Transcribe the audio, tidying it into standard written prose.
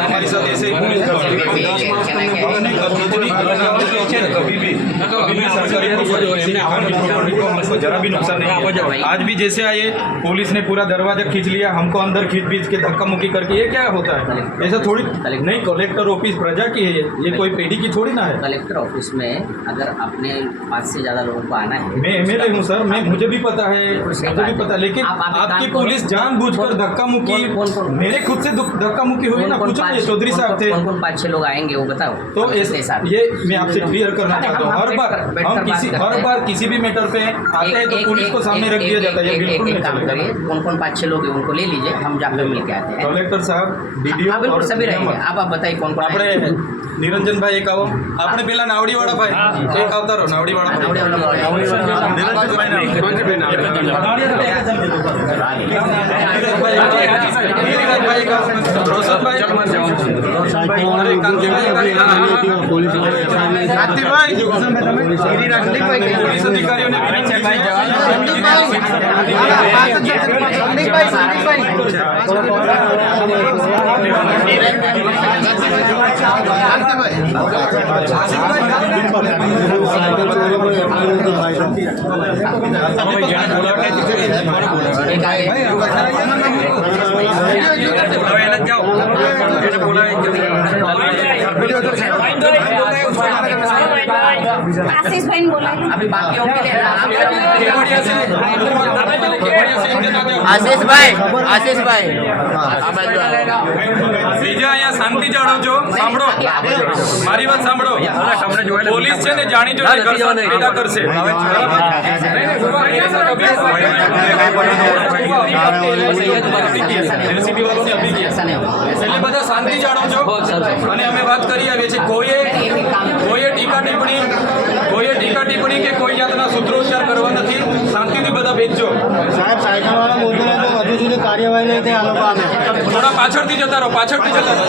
हमारे साथ ऐसे ही पुलिस जरा भी नुकसान नहीं। आज भी जैसे आए पुलिस ने पूरा दरवाजा खींच लिया, हमको अंदर खींच के धक्का मुक्की करके, ये क्या होता है? ऐसा थोड़ी नहीं। कलेक्टर ऑफिस प्रजा की है, ये कोई पेढ़ी की थोड़ी ना है। कलेक्टर ऑफिस में अगर अपने 5 से ज़्यादा लोगों को आना है, मैं एमएलए हूँ सर, मैं मुझे भी पता है, लेकिन आपकी पुलिस जानबूझकर धक्का मुक्की, मेरे खुद से धक्का मुक्की हुई ना, पूछो ये चौधरी साहब थे। कौन 5-6 लोग आएंगे वो बताओ। तो ये मैं आपसे क्लियर करना चाहता हूँ। हर बार किसी भी मैटर पे आते हैं तो पुलिस को सामने रख दिया जाता है, ये बिल्कुल नहीं चलेगा। कौन 5-6 लोग हैं उनको ले लीजिए, हम जाकर मिल के आते हैं। कलेक्टर साहब, डीडीओ बिल्कुल सभी रहेंगे। आप बताइए कौन कौन આપણે નિરંજનભાઈ એક આવો, આપણે પેલા નાવડીવાળા ભાઈ એક આવતા રહો, નાવડીવાળા ભાઈ પોલીસ અધિકારીઓને आशीष भाई ने बोला अभी बाकी होंगे आशीष भाई બીજા અહીંયા શાંતિ જાળવજો। સાંભળો, મારી વાત સાંભળો। પોલીસ છે ને જાણી જોઈને ઘર્ષણ પેદા કરશે, એલસીબી વાળોને અભી ગયા એટલે બધા શાંતિ જાળવજો। અને અમે વાત કરી આવીએ છીએ, કોઈએ ટીકા ટિપ્પણી કે કોઈ જાતના સૂત્રોચ્ચાર કરવા નથી। શાંતિથી બધા બેસજો। સાહેબ સાયકલવાળા મોકલે તો હજુ સુધી કાર્યવાહી નહીં થઈ, આ લોકો આમે થોડા પાછળથી જતા રહો, પાછળથી જતા રહો।